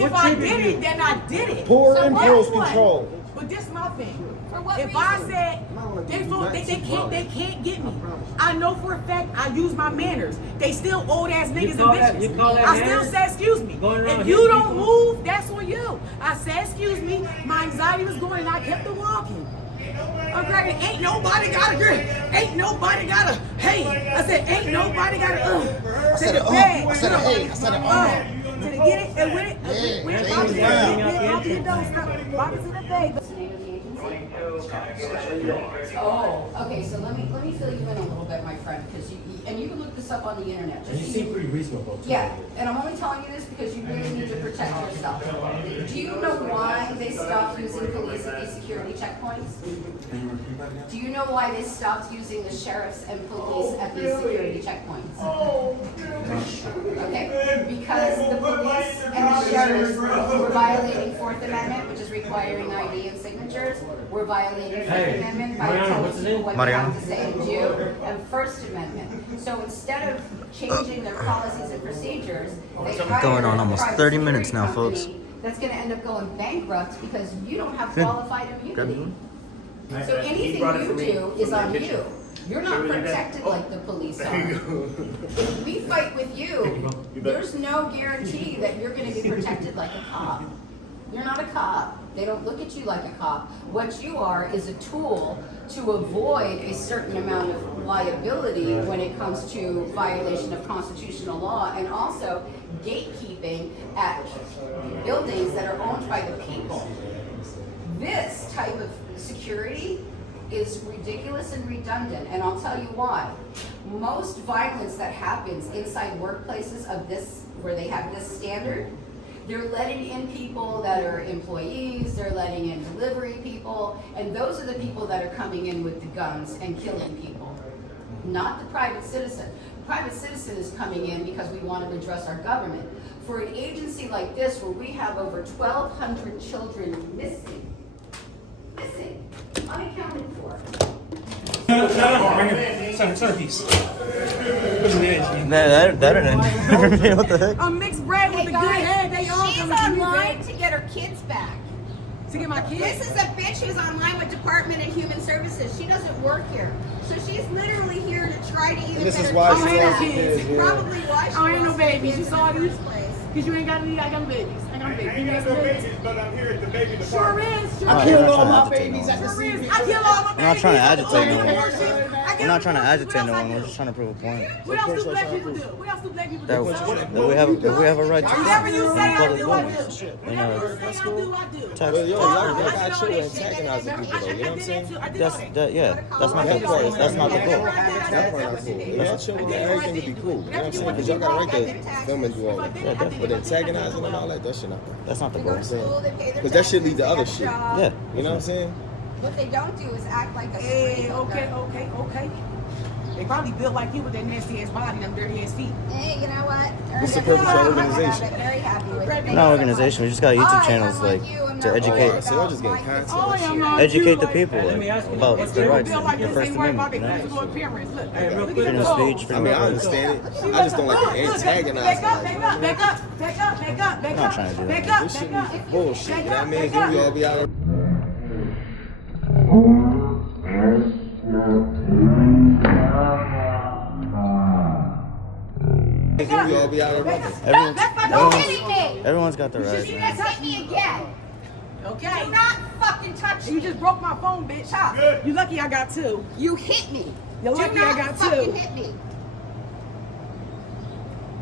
If I did it, then I did it. Poor impulse control. But this is my thing. For what If reason? I said they can't get me, I know for a fact I use my manners. They still old ass niggas and bitches. I still say excuse me. If you don't move, that's on you. I said excuse me. My anxiety was going and I kept it walking. Okay, ain't nobody got a girl. Ain't nobody got a hey. I said ain't nobody got a I said it. I said it. Hey. I said it. Did it get it? And with it, with it, Bobby to the bay. What's the name of the agency? Oh, okay. So let me fill you in a little bit, my friend, because you can look this up on the internet. And you seem pretty reasonable too. Yeah, and I'm only telling you this because you really need to protect yourself. Do you know why they stopped using police at these security checkpoints? Do you know why they stopped using the sheriffs and police at these security checkpoints? Okay, because the police and the sheriffs were violating Fourth Amendment, which is requiring ID and signatures. We're violating Fifth Amendment by telling people what you have to say and do, and First Amendment. So instead of changing their policies and procedures, they hired Going on a almost private 30 security minutes now, folks. company that's going to end up going bankrupt because you don't have qualified immunity. So anything you do is on you. You're not protected like the police are. If we fight with you, there's no guarantee that you're going to be protected like a cop. You're not a cop. They don't look at you like a cop. What you are is a tool to avoid a certain amount of liability when it comes to violation of constitutional law and also gatekeeping at buildings that are owned by the people. This type of security is ridiculous and redundant, and I'll tell you why. Most violence that happens inside workplaces of this, where they have this standard, they're letting in people that are employees, they're letting in delivery people, and those are the people that are coming in with the guns and killing people, not the private citizen. The private citizen is coming in because we want to redress our government. For an agency like this, where we have over 1,200 children missing, unaccounted for. Centerpiece. That didn't. What the heck? A mixed bread with Hey a good guys, head. They all she's come to me, online babe. to get her kids back. To get my kids. This is a bitch who's online with Department of Human Services. She doesn't work here. So she's literally here to try to either This get is her why kids she back. wants kids, yeah. Probably why she I ain't no wants babies. kids You in saw the these? first place. Because you ain't got any, I got babies. I got babies. You got some babies. But I'm here at the baby Sure department. is. Sure I is. killed not all trying my to agitate babies no at the Sure is. CB. I kill all my babies. We're not trying to agitate no one. I We're not trying to get agitate no what one. We're else just trying to prove a point. What else do black people do? What else do black people do? That we have a right to Whatever you say I public do, I do. buildings. You Whatever know, you say I do, I do. tax- Yo, y'all I got did all children that shit. antagonizing people though, you know what I'm saying? I did all that's that. that's not the goal. That's not the goal. That part not cool. Y'all chill with everything to be cool. You know what I'm saying? Because y'all got right to film and do all that. Yeah, definitely. But antagonizing and all that, that shit not cool. That's not the They go goal. to school, they pay their Because that shit lead to taxes, other they shit. have jobs. Yeah. You know what I'm saying? What they don't do is act like a Hey, street okay, hooker. okay. They probably built like you with that nasty ass body, them dirty ass feet. Hey, you know what? What's the purpose of your organization? Very happy with it. We're not an organization. We just got YouTube channels like to Oh, educate so y'all just getting content. Oh, and yeah, shit. man. educate the Like, people Let me ask you, about if their People rights, feel like the this First ain't worried about Amendment. their You know, physical appearance. Look, Hey, real look quick, at freedom the of dog. speech, I freedom mean, of I understand it. I just don't like the antagonizing. Back up, back up, back up, back up, back up, back I'm not up, trying to do back that. up, This shit back up. is bullshit. You know what I mean? Back Then up. we all be out. Then we all be out of Everyone's got the right. You just hit me again. Okay. Do not fucking touch You me. just broke my phone, bitch. Stop. You lucky I got two. You hit me. You're Do lucky I not got fucking two. hit me.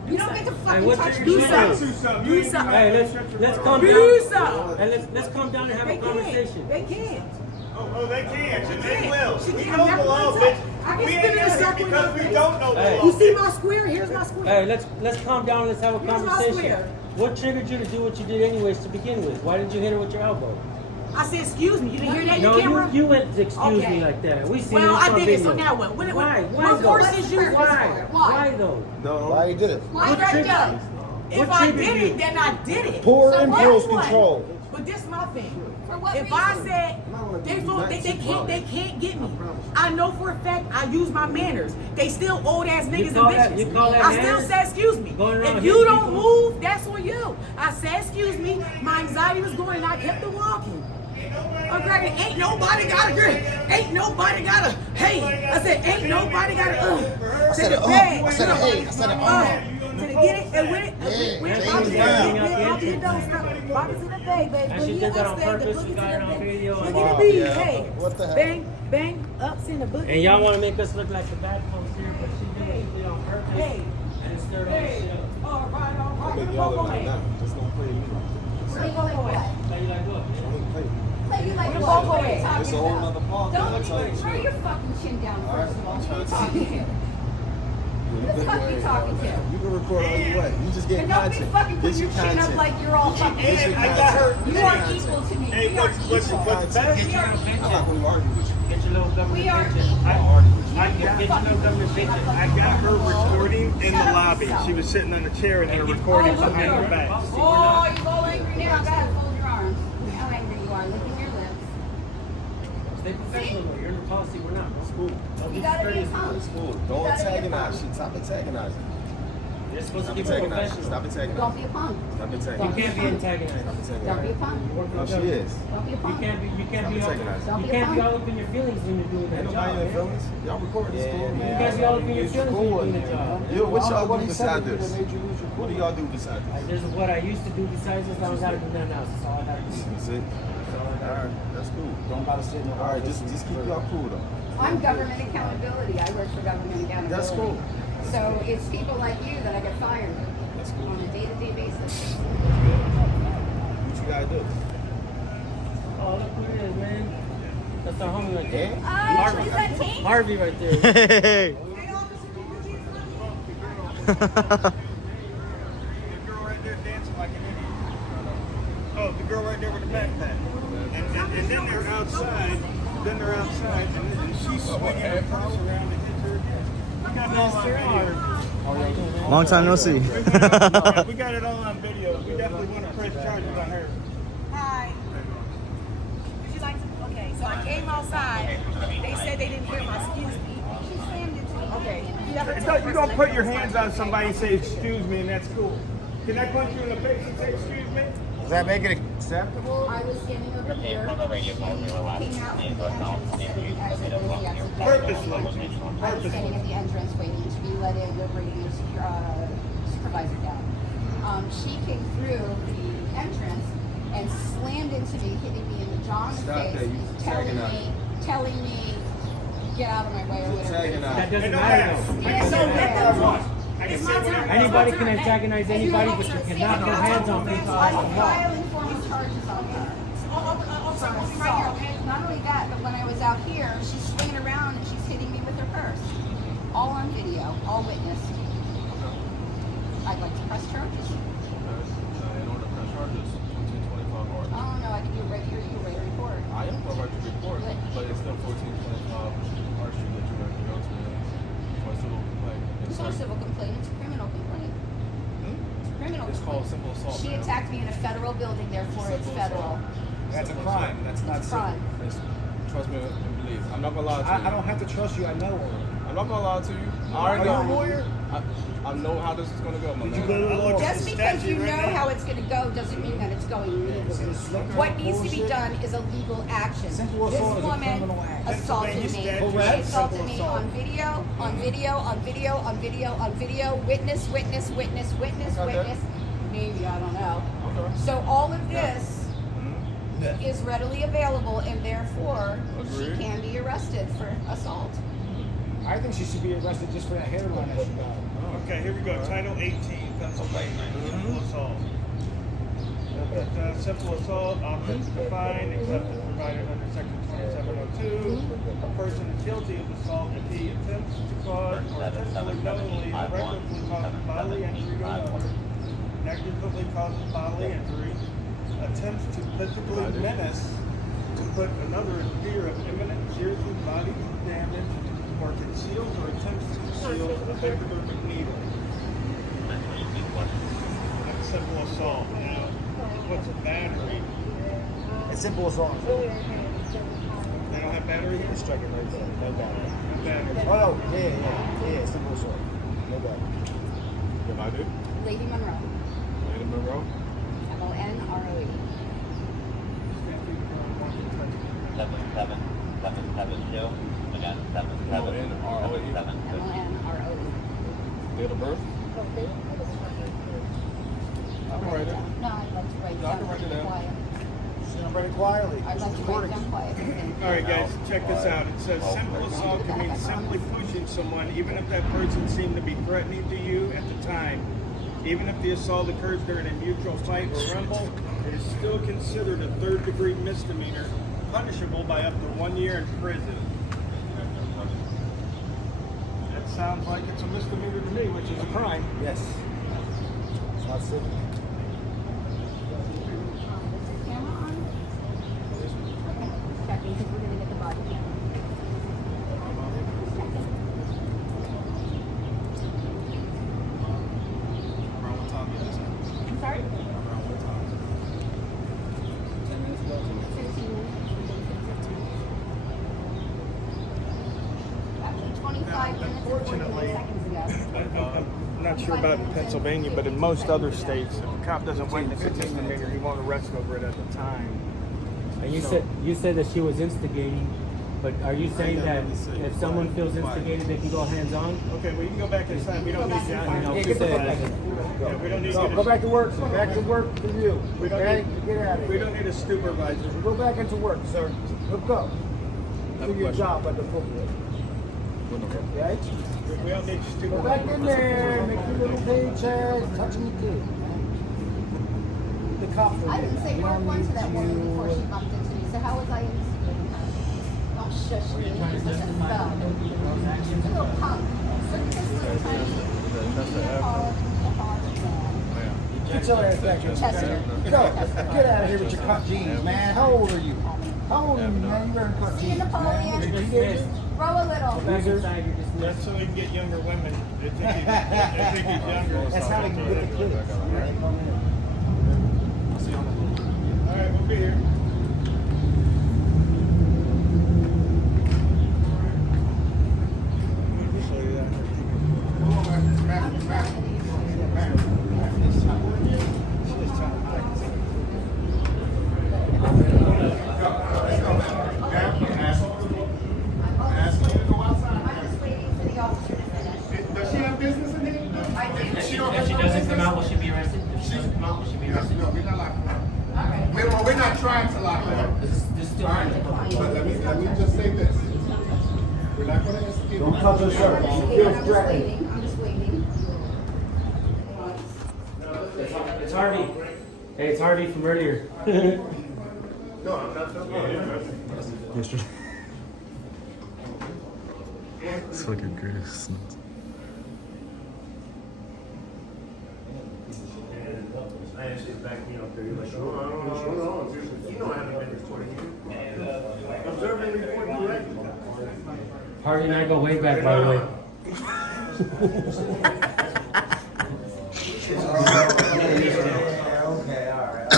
You don't get to Hey, fucking what touch you me. Do do? something. Do something. Hey, let's calm Do down. something. And let's calm down and have They a can't. conversation. They can't. Oh, they can. And they will. She We can't. know Never the law, mind. bitch. I can We spin ain't in a out here circle because in we your don't know the Hey. law. You see bitch. my square? Here's my square. Hey, let's calm down and let's have a Here's my conversation. square. What triggered you to do what you did anyways to begin with? Why did you hit her with your elbow? I said, excuse me. You didn't hear that in No, the camera? you went to excuse Okay. me like that. We seen Well, it I on did it, so video. now what? What Why? what though? forces you? Why? Why though? Why you did it? Why What did I triggered do it? If What I triggered did you? it, then I did it. Poor So impulse what? control. But this is my thing. For what If I reason? said they can't get me, I know for a fact I use my manners. They still old ass niggas call and that- bitches. you call that I still manners? say excuse me. Going around If you hitting don't people? move, that's on you. I said excuse me. My anxiety was going and I kept it walking. Okay, ain't nobody got a girl. Ain't nobody got a hey. I said ain't nobody got a I said a hey. I said a hey. I said a to get it and with it, with Yeah, Bobby yeah. to the don't stop. Bobby to the bay, baby. And she did that on purpose. She got it on video. Look And, at the beat, Yeah. hey. What the hell? Bang, bang, ups in the boogie. and y'all want to make us look like the bad folks here, but she did it on purpose. Hey. And it stirred all this shit up. All right, all right. Make y'all look like that. Just don't play me. Play you like what? Now you like, look, man. Don't play me. Play you like You're what? both What are you ways. talking It's a whole about? nother ball. Don't I'm trying to throw chill. your fucking chin down All right, first of all. I'm Who are you trying to talking to? Who the fuck you talking to? You can record all you want. You just get And don't be content. fucking Get putting your your chin up content. like you're all fucking Get your I got her. content. You Get are your equal content. to me. Hey, We are what's equal. the best? Get your little I'm picture. not going to argue with you. Get your little government We are picture. equal. I argue with you. I got Get your little government picture. I got her recording in the lobby. She was sitting on a chair and her recording behind her back. Oh, you all angry now? Go ahead, fold your arms. Look how angry you are. Licking your lips. Stay professional. though. You're in the policy. We're not. It's cool. You gotta be a punk. It's cool. Don't antagonize. Stop antagonizing. You're supposed to Stop keep it antagonizing. Stop professional. Don't antagonizing. be a punk. Stop You antagonizing. can't be antagonized. Stop Don't be a antagonizing. punk. You work for No, the she government. is. Don't be a You punk. can't be. You can't be. Stop All, antagonizing. Don't you be a can't be punk. all up in your feelings when you're doing that Ain't job. nobody in man. feelings. Y'all recording this cool, You man. guys be all up in your feelings when you're doing the job. Yo, what y'all do beside this? What do y'all do beside this? This is what I used to do besides this. I don't gotta do nothing else. That's all I gotta do. That's it. Alright, that's cool. Don't gotta sit in the Alright, just keep y'all cool though. I'm government accountability. I work for government accountability. That's cool. So it's people like you that I get fired That's cool. on a day-to-day basis. What you gotta do? Oh, look who it is, man. That's our homie right there. Yeah? Is that King? Harvey right there. Hey. The girl right there dancing like an idiot. Oh, the girl right there with the backpack. And then they're outside. And she's swinging her purse around to hit her again. We got it all on video. Long time no see. We got it all on video. We definitely want to press charges on her. Hi. Would you like to? Okay, so I came outside. They said they didn't hear my excuse me. She slammed into me. Okay. You never tell You don't put your hands on somebody and say, excuse me, and that's cool. Can I punch you in the face and say, excuse me? Does that make it acceptable? I was standing over here. She came out from the entrance to the exit with the exit. Purposely. I was standing at the entrance waiting to be let in. They're bringing the supervisor down. She came through the entrance and slammed into me, hitting me in the jaw and the Stop face, that, you telling me, get out of my way or whatever. That doesn't It don't matter matter. though. I can say whatever I want. I can say whatever I want. Anybody can antagonize anybody, but you cannot put hands on people off the I'm wall. filing formal charges on her. Assault. Not only that, but when I was out here, she's swinging around and she's hitting me with her purse. All on video, all witnessed. I'd like to press charges. In order to press charges, 1425 hours. Oh no, I can do it right here. You can write a report. I am going right to report, but it's still 1425 hours that you have to go to for a civil complaint. It's not a civil complaint. It's a criminal complaint. It's a criminal It's called complaint. simple assault. She ma'am. attacked me in a federal building, therefore it's Simple federal. assault. That's a Simple crime. assault. That's not It's civil. crime. It's, trust me and believe. I'm not gonna lie to you. I don't have to trust you. I know her. I'm not gonna lie to you. I Are already you a know. lawyer? I know how this is gonna go, my Did you man. go to the law? Just because you know how it's going to go doesn't mean that it's going legally. What needs to be done is a legal action. Simple This assault is a woman criminal act. assaulted me. She Pennsylvania assaulted statute, me simple on video, on video, on video, on video, on video. Witness, witness, witness, witness, Okay. witness. Maybe, I don't know. Okay. So all of this is readily available, and therefore she Agreed. can be arrested for assault. I think she should be arrested just for that hairline that she got. Okay, here we go. Title 18, Pennsylvania. Simple assault. Simple assault, offense defined, except as provided under section 2702. A person is guilty of assault if he attempts to cause or intentionally, knowingly, or recklessly causes bodily injury to another, negligently causes bodily injury, attempts to physically menace, to put another in fear of imminent serious bodily damage, or conceals or attempts to conceal a hypodermic needle. That's simple assault. Now, what's a battery? It's simple assault. They don't have battery here? Strike it right there. No battery. No battery. Oh, no. Yeah. Simple assault. No battery. What I did? Lady Monroe. Lady Monroe? MONROE. 7772. Again, 7772. MONROE. Date of birth? I can write it. No, I'd like to write No, I down can write it down. quiet. Should write it quietly. I'd like to write down quiet. All right, guys, check this out. It says simple assault can mean simply pushing someone, even if that person seemed to be threatening to you at the time. Even if the assault occurs during a mutual fight or rumble, it is still considered a third-degree misdemeanor, punishable by up to 1 year in prison. That sounds like it's a misdemeanor to me, which is a crime. Yes. It's not civic. Camera on? Checking, because we're gonna get the body camera. Around what time is it? I'm sorry? Around what time? 15 minutes. Actually, 25 minutes and 49 seconds ago. I'm not sure about in Pennsylvania, but in most other states, if a cop doesn't witness a misdemeanor, he won't arrest over it at the time. And you said that she was instigating, but are you saying that if someone feels instigated, they can go hands on? Okay, well, you can go back inside. We don't need you out No, here. she said, Yeah, we don't need So, you go to, back to work. Go back to work for you. We don't Okay? need- Get out of we here. don't need a supervisor. Go back into work, sir. Look up. have Do a your question. job like appropriate. Right? We don't need Go stupid. back in there. Make your little paycheck. Touching the kid, man. The cop for I you. didn't say We word don't one to need that woman you. before she bumped into me, so how was I instigating her? Don't shush me, you're such a thug. You little punk. Look at this little tiny, Get your ass back here. Chester. Go. Get out of here with your cut jeans, man. How old are you? How old are you, man? You wearing cut See you, jeans. Napoleon. Teenagers? Roll a little. back inside, you're just That's so we can get younger women. They think he's younger. That's how they can get the kids. Right? Come in. All right, we'll be here. We'll show you that. I'm just waiting for the officer to finish. Does she have business in here? I do. If she don't If she have doesn't business, come out, will she be arrested? If she doesn't come out, will she be arrested? no, we're not locking her up. All right. We're not trying to lock her up. This is still on the public. But let me just say this. We're not gonna instigate. Don't touch her shirt. She I'm feels just threatened. waiting. I'm just waiting. It's Harvey. Hey, it's Harvey from earlier. No, I'm not done. It's fucking gross. I asked you to back me up there. You're like, no. You know I haven't been recording you. Observing report direct. Harvey and I go way back, by the way. Okay, all right.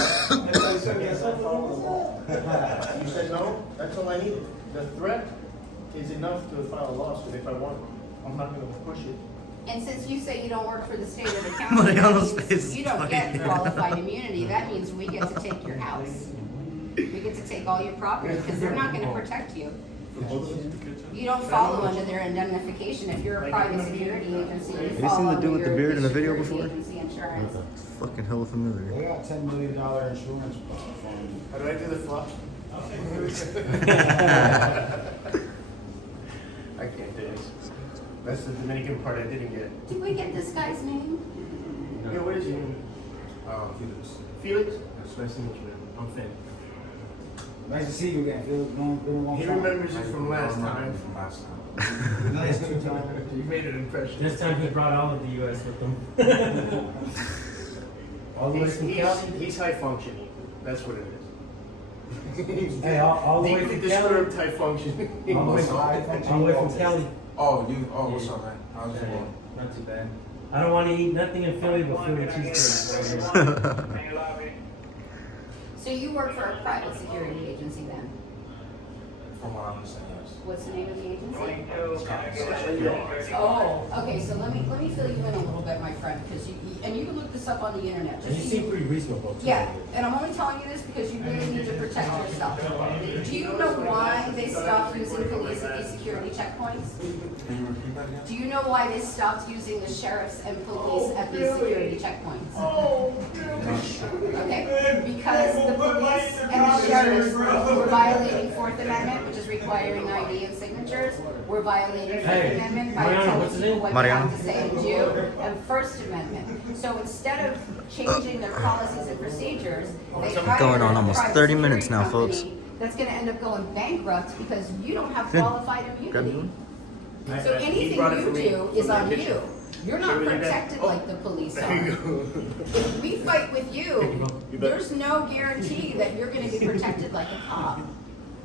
You said no? That's all I needed. The threat is enough to file a lawsuit if I want. I'm not gonna push it. And since you say you don't work for the state or the Look county, on those that faces. means you don't get qualified immunity. That means we get to take your house. We get to take all your property because they're not gonna protect you. You don't follow under their indemnification. If you're a private security agency, you seen follow the under dude with the your beard in the video security before? agency insurance. It's fucking hella familiar. They got $10 million insurance fund. How do I do the flop? I can't do this. That's the Dominican part I didn't get. Did we get this guy's name? Yeah, what is your name? Felix. Felix? That's nice to meet you, man. I'm Finn. Nice to see you again. Feels been a long He time. remembers you from last time. Last two times. You made an impression. This time he brought all of the U.S. with him. All the way from Cali. He's high functioning. That's what it is. Hey, all the way Deeply from Cali. disturbed high functioning. All the way from Cali. What's up, man? How's it Yeah, going? not too bad. I don't want to eat nothing in Philly but Philly cheesesteak. So you work for a private security agency then? From what I understand, yes. What's the name of the agency? It's Oh, okay, so let me fill you in a little bit, my friend, because and you can look this up on the internet. And you seem pretty reasonable too. Yeah, and I'm only telling you this because you really need to protect yourself. Do you know why they stopped using police at these security checkpoints? Can you repeat that again? Do you know why they stopped using the sheriffs and police at these security checkpoints? Not sure. Okay, because the police and the sheriffs were violating Fourth Amendment, which is requiring ID and signatures. We're violating Fifth Amendment by Mariano, telling what's his people name? what you Mariano. have to say and do, and First Amendment. So instead of changing their policies and procedures, they hired Going on a almost private 30 minutes security now, folks. company that's gonna end up going bankrupt because you don't have Good. qualified Good. immunity. So anything you do is on you. You're not protected like the police are. If we fight with you, there's no guarantee that you're gonna be protected like a cop.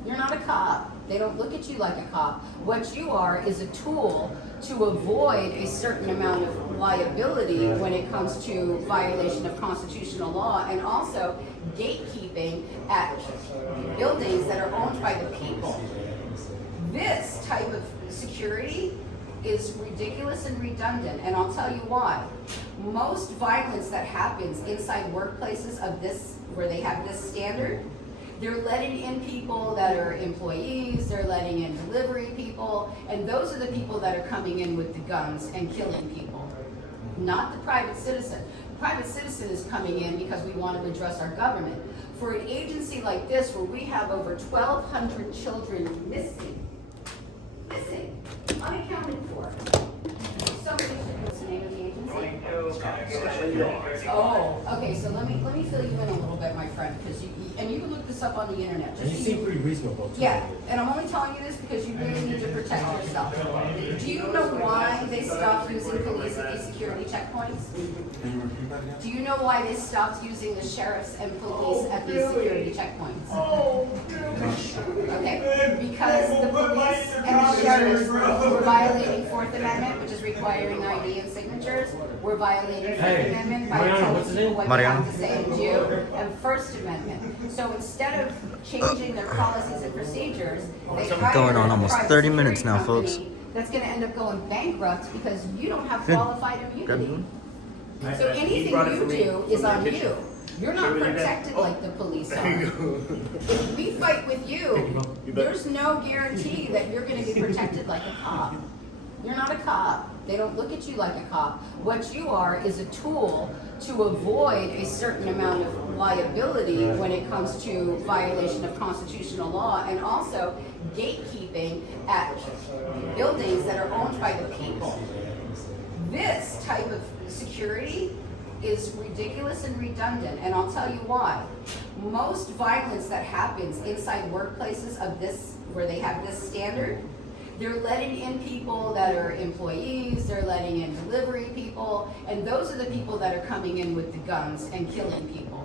You're not a cop. They don't look at you like a cop. What you are is a tool to avoid a certain amount of liability when it comes to violation of constitutional law and also gatekeeping at buildings that are owned by the people. This type of security is ridiculous and redundant, and I'll tell you why. Most violence that happens inside workplaces of this, where they have this standard, they're letting in people that are employees, they're letting in delivery people, and those are the people that are coming in with the guns and killing people, not the private citizen. The private citizen is coming in because we want to address our government. For an agency like this, where we have over 1,200 children missing, unaccounted for. Somebody should, what's the name of the agency? Oh, okay, so let me fill you in a little bit, my friend, because and you can look this up on the internet. And you seem pretty reasonable too. Yeah, and I'm only telling you this because you really need to protect yourself. Do you know why they stopped using police at these security checkpoints? Can you repeat that again? Do you know why they stopped using the sheriffs and police at these security checkpoints? Not sure. Okay, because the police and the sheriffs were violating Fourth Amendment, which is requiring ID and signatures. We're violating Fifth Amendment by Mariano, telling what's his people name? what you Mariano. have to say and do, and First Amendment. So instead of changing their policies and procedures, they hired Going on a almost private 30 minutes security now, folks. company that's gonna end up going bankrupt because you don't have Good. qualified Good. immunity. So anything you do is on you. You're not protected like the police are. If we fight with you, there's no guarantee that you're gonna be protected like a cop. You're not a cop. They don't look at you like a cop. What you are is a tool to avoid a certain amount of liability when it comes to violation of constitutional law and also gatekeeping at buildings that are owned by the people. This type of security is ridiculous and redundant, and I'll tell you why. Most violence that happens inside workplaces of this, where they have this standard, they're letting in people that are employees, they're letting in delivery people, and those are the people that are coming in with the guns and killing people,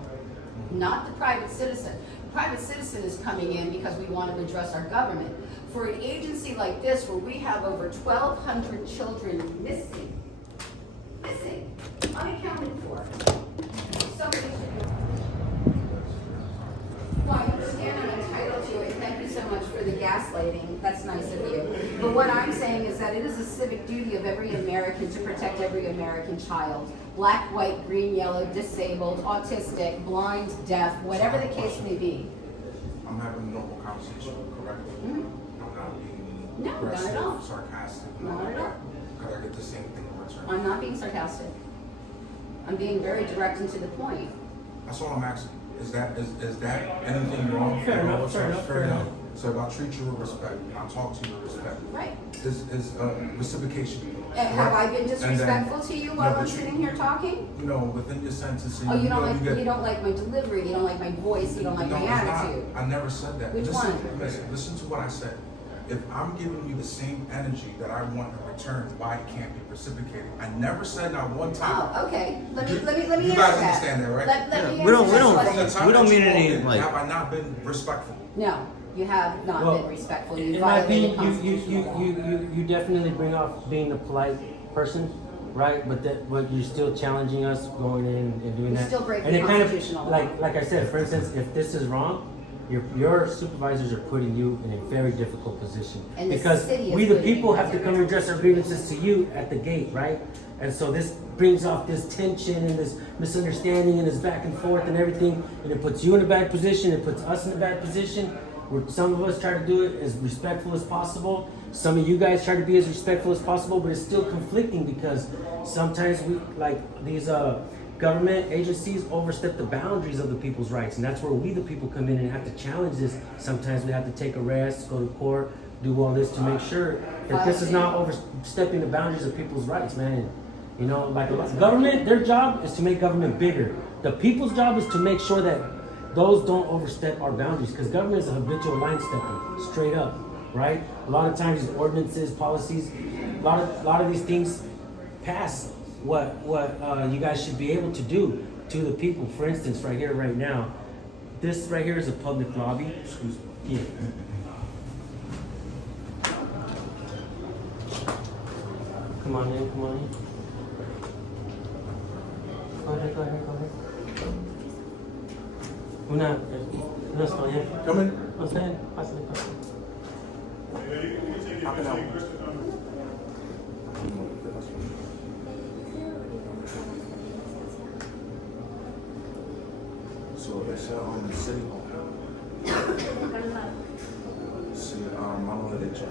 not the private citizen. The private citizen is coming in because we want to address our government. For an agency like this, where we have over 1,200 children missing, unaccounted for. Somebody should. Well, I understand I'm entitled to it. Thank you so much for the gaslighting. That's nice of you. But what I'm saying is that it is a civic duty of every American to protect every American child. Black, white, green, yellow, disabled, autistic, blind, deaf, whatever the case may be. I'm having a normal conversation, correctly? Mhm. I'm not being No, not at all. aggressive, sarcastic. Not at all. Because I get the same thing in return. I'm not being sarcastic. I'm being very direct and to the point. That's all I'm asking. Is that anything wrong? Fair enough, fair enough. So if I treat you with respect, I talk to you with respect. Right. Is reciprocation. And have I been And then- disrespectful to you while No, I'm but you- sitting here talking? You know, within your sentencing. Oh, you know, don't get- like my delivery, you don't like my voice, you don't like No, my it's not. attitude. I never said that. Which listen, one? Listen to what I said. If I'm giving you the same energy that I want in return, why it can't be reciprocated? I never said not one time. Oh, okay. Let me You answer that. guys understand that, right? Let me Yeah, answer we don't- that we don't- From the question. time We don't that you mean any, walked in, like- have I not been respectful? No, you have not Well, been respectful. You in my violated opinion, constitutional law. you definitely bring off being a polite person. right? But you're still challenging us going in and doing We that. still break and the it kind constitutional of, law. like I said, for instance, if this is wrong, your supervisors are putting you in a very difficult position. And the because city is we the putting people you. have to come and address our grievances to you at the gate, right? And so this brings off this tension and this misunderstanding and this back and forth and everything, and it puts you in a bad position, it puts us in a bad position. Where some of us try to do it as respectful as possible. Some of you guys try to be as respectful as possible, but it's still conflicting because sometimes we, like these government agencies, overstep the boundaries of the people's rights, and that's where we, the people, come in and have to challenge this. Sometimes we have to take arrests, go to court, do all this to make sure that this is not overstepping the boundaries of people's rights, man. You know, like government, their job is to make government bigger. The people's job is to make sure that those don't overstep our boundaries, because government is a habitual line stepper, straight up, right? A lot of times these ordinances, policies, a lot of these things pass what you guys should be able to do to the people. For instance, right here, right now, this right here is a public lobby. Excuse me. Yeah. Come on in, come on in. Go ahead. Una está bien. Come in. No sé, pásale. How can I help? So it's on the city hall. Sí, mano derecha.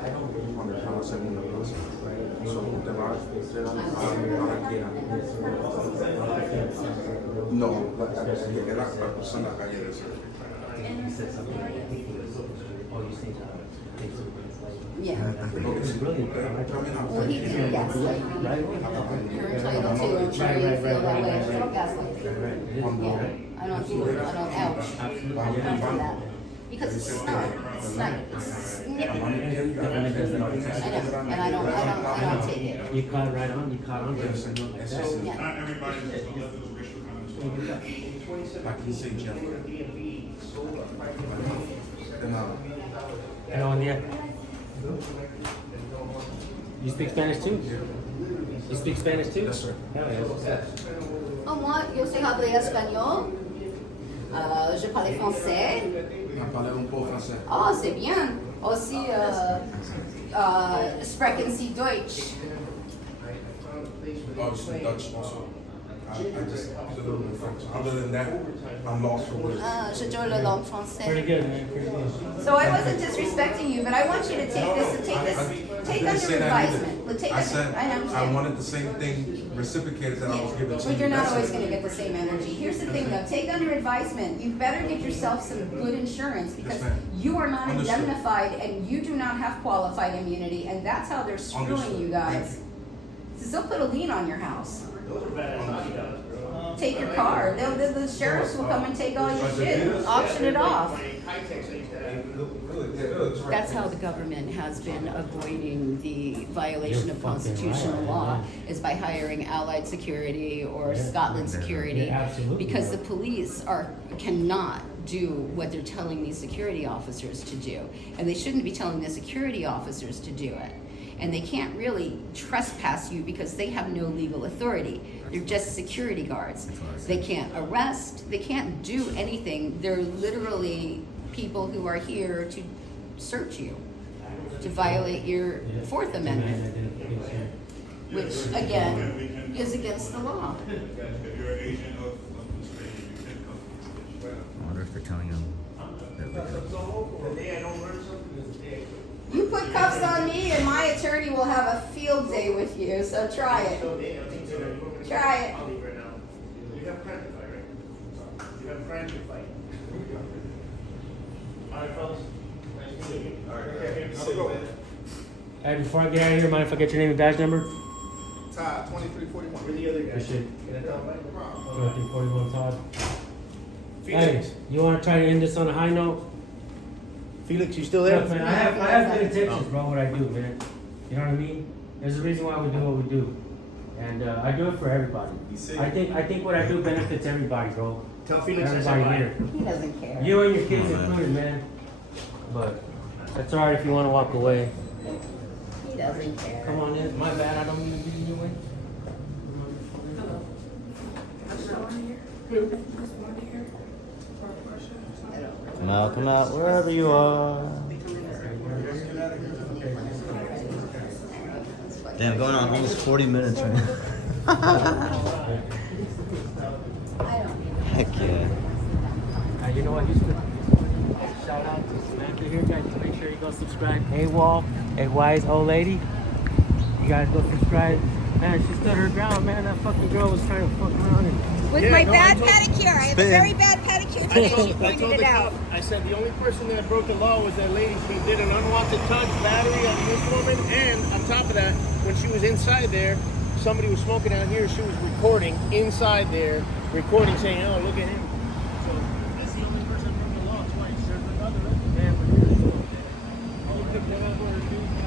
Cuando está la segunda plaza. So te va a la esquina. No, era la persona calle de ese. Yeah. It's brilliant. Well, he did gaslight me. You're entitled to, I'm sure you feel that way. I don't gaslight you. Yeah. I don't do it. I don't ouch. I don't do that. Because it's snippy. I know, and I don't take it. You caught right on, you caught on. Yeah. Like he said, Jeff. Hello, India. You speak Spanish too? You speak Spanish too? Yes, sir. Hell yeah, what's that? Oh, moi, je sais parler espagnol. Je parle français. On parlait un peu français. Oh, c'est bien. Aussi, sprechen Sie Deutsch. Obviously Dutch also. I just a little bit of French. Other than that, I'm lost for words. Je parle la langue Pretty française. good, man. Pretty good. So I wasn't disrespecting you, but I want you to take I under say that either. advisement. Well, take I said I I understand. wanted the same thing reciprocated that I was given to But you. you're not That's always it. going to get the same energy. Here's the thing though, take under advisement. You better get yourself some good insurance because ma'am. you are not Understood. indemnified and you do not have qualified immunity, and that's how they're screwing Understood. you guys. Because they'll put a lien on your house. Take your car. The sheriffs will come and take all your shit, auction it off. That's how the government has been avoiding the violation of constitutional law, is by hiring Allied Security or Scotland Security. Yeah, absolutely. Because the police cannot do what they're telling these security officers to do. And they shouldn't be telling the security officers to do it. And they can't really trespass you because they have no legal authority. They're just security guards. They can't arrest, they can't do anything. They're literally people who are here to search you, to violate your Fourth Amendment, which again is against the law. I wonder if they're telling them that You put cuffs on me and my attorney will have a field day with you, so try it. Try it. You have crime to fight, right? You have crime to fight. All right, fellas. Nice to meet you. All right. Okay, let's go. Hey, before I get out of here, mind if I get your name and badge number? Todd, 2341. We're the other guy. Appreciate it. Get it done, right? 2341 Todd. Hey, Felix. you want to try to end this on a high note? Felix, you still there? Look, man, I have good intentions, bro, what I do, man. You know what I mean? There's a reason why we do what we do. And I do it for everybody. I think what I do benefits everybody, bro. Tell Felix I said Everybody bye. here. He doesn't care. You and your kids included, man. But that's alright if you want to walk away. He doesn't care. Come on in. My bad, I don't mean to be in your way. Come out, wherever you are. Damn, going on almost 40 minutes right now. Heck yeah. You know what? Shout out to Samantha here, guys. Make sure you go subscribe. AWOL, a wise old lady. You guys go subscribe. Man, she stood her ground, man. That fucking girl was trying to fuck around and With my bad pedicure. I have a very bad pedicure today. She I pointed told it the out. cop, I said the only person that broke the law was that lady. She did an unwanted touch, battery on this woman, and on top of that, when she was inside there, somebody was smoking out here. She was recording inside there, recording, saying, "Oh, look at him." So that's the only person that broke the law twice. There's another man, but here's